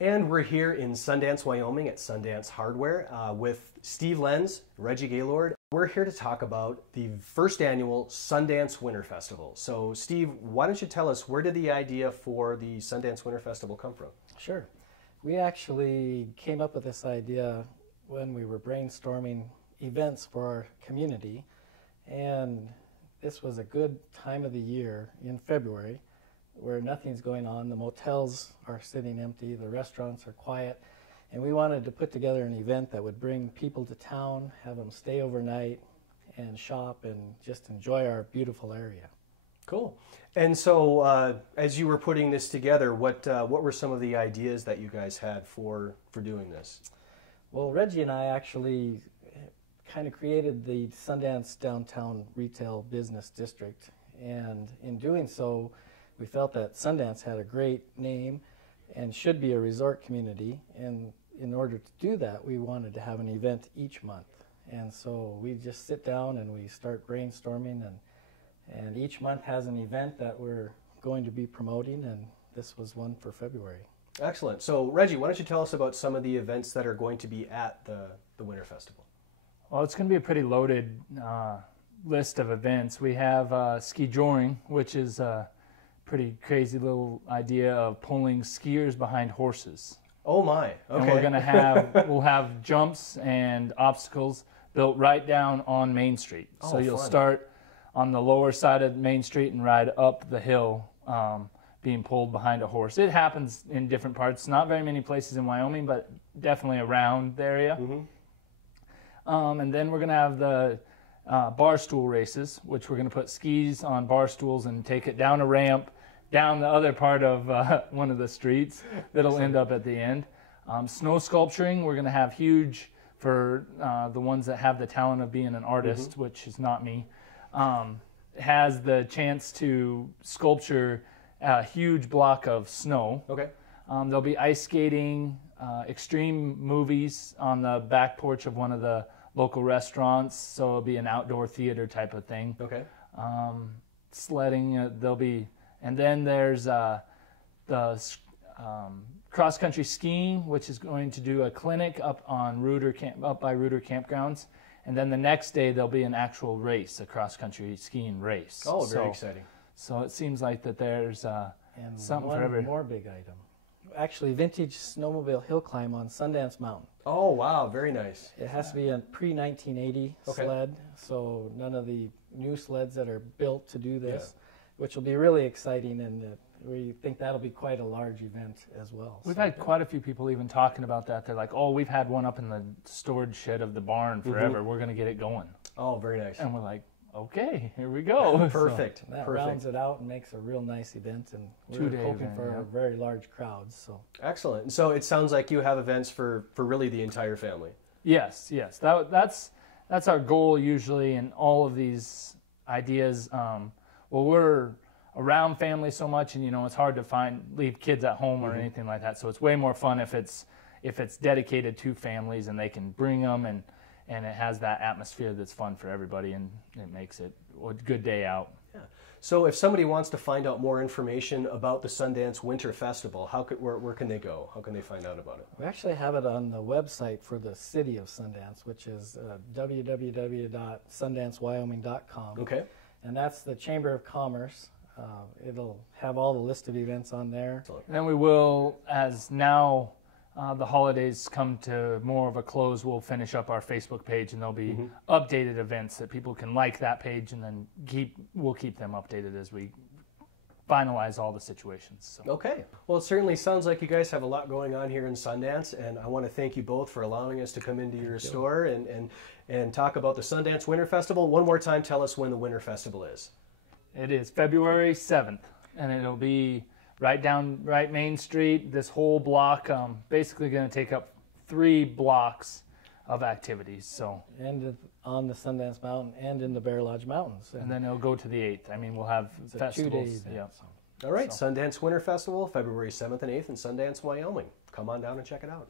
And we're here in Sundance, Wyoming at Sundance Hardware with Steve Lenz, Reggie Gaylord. We're here to talk about the first annual Sundance Winter Festival. So Steve, why don't you tell us, where did the idea for the Sundance Winter Festival come from? Sure. We actually came up with this idea when we were brainstorming events for our community, and this was a good time of the year in February where nothing's going on. The motels are sitting empty, the restaurants are quiet, and we wanted to put together an event that would bring people to town, have them stay overnight and shop and just enjoy our beautiful area. Cool. And so as you were putting this together, what were some of the ideas that you guys had for doing this? Well, Reggie and I actually kind of created the Sundance Downtown Retail Business District, and in doing so, we felt that Sundance had a great name and should be a resort community, and in order to do that, we wanted to have an event each month. And so we just sit down and we start brainstorming, and each month has an event that we're going to be promoting, and this was one for February. Excellent. So Reggie, why don't you tell us about some of the events that are going to be at the Winter Festival? Well, it's going to be a pretty loaded list of events. We have ski joring, which is a pretty crazy little idea of pulling skiers behind horses. Oh my! Okay. And we're going to have we'll have jumps and obstacles built right down on Main Street. Oh, so you'll fun. Start on the lower side of Main Street and ride up the hill, being pulled behind a horse. It happens in different parts. Not very many places in Wyoming, but definitely around the area. Mm-hmm. And then we're going to have the bar stool races, which we're going to put skis on bar stools and take it down a ramp, down the other part of one of the streets that'll end up at the end. Snow sculpturing, we're going to have huge for the ones that have the talent of being an artist, mm-hmm. which is not me, has the chance to sculpture a huge block of snow. Okay. There'll be ice skating, extreme movies on the back porch of one of the local restaurants, so it'll be an outdoor theater type of thing. Okay. Sledding, there'll be, and then there's the cross-country skiing, which is going to do a clinic up by Reuter Campgrounds, and then the next day there'll be an actual race, a cross-country skiing race. Oh, very exciting. So it seems like that there's and something for every. One more big item. Actually, vintage snowmobile hill climb on Sundance Mountain. Oh, wow, very nice. It has to be a pre-1980 sled, so none of the new sleds that are built to do this, which will be really exciting, and we think that'll be quite a large event as well. We've had quite a few people even talking about that. They're like, oh, we've had one up in the storage shed of the barn forever. Mm-hmm. We're going to get it going. Oh, very nice. And we're like, okay, here we go. Perfect. So that rounds it out and makes a real nice event, and we're hoping for very large crowds. So excellent. So it sounds like you have events for really the entire family. Yes. That's our goal usually in all of these ideas. Well, we're around family so much, and it's hard to leave kids at home or anything like that. So it's way more fun if it's dedicated to families and they can bring them, and it has that atmosphere that's fun for everybody, and it makes it a good day out. Yeah. So if somebody wants to find out more information about the Sundance Winter Festival, where can they go? How can they find out about it? We actually have it on the website for the city of Sundance, which is www.sundancewyoming.com. Okay. And that's the Chamber of Commerce. It'll have all the list of events on there. And then we will, as now the holidays come to more of a close, we'll finish up our Facebook page, and there'll be updated events that people can like that page, and then we'll keep them updated as we finalize all the situations. So. Okay. Well, it certainly sounds like you guys have a lot going on here in Sundance, and I want to thank you both for allowing us to come into your store and talk about the Sundance Winter Festival. One more time, tell us when the Winter Festival is. It is February 7th, and it'll be right Main Street, this whole block, basically going to take up 3 blocks of activities. So and on the Sundance Mountain and in the Bear Lodge Mountains. And then it'll go to the 8th. I mean, we'll have festivals. 2 days. Yeah. All right, Sundance Winter Festival, February 7th and 8th in Sundance, Wyoming. Come on down and check it out.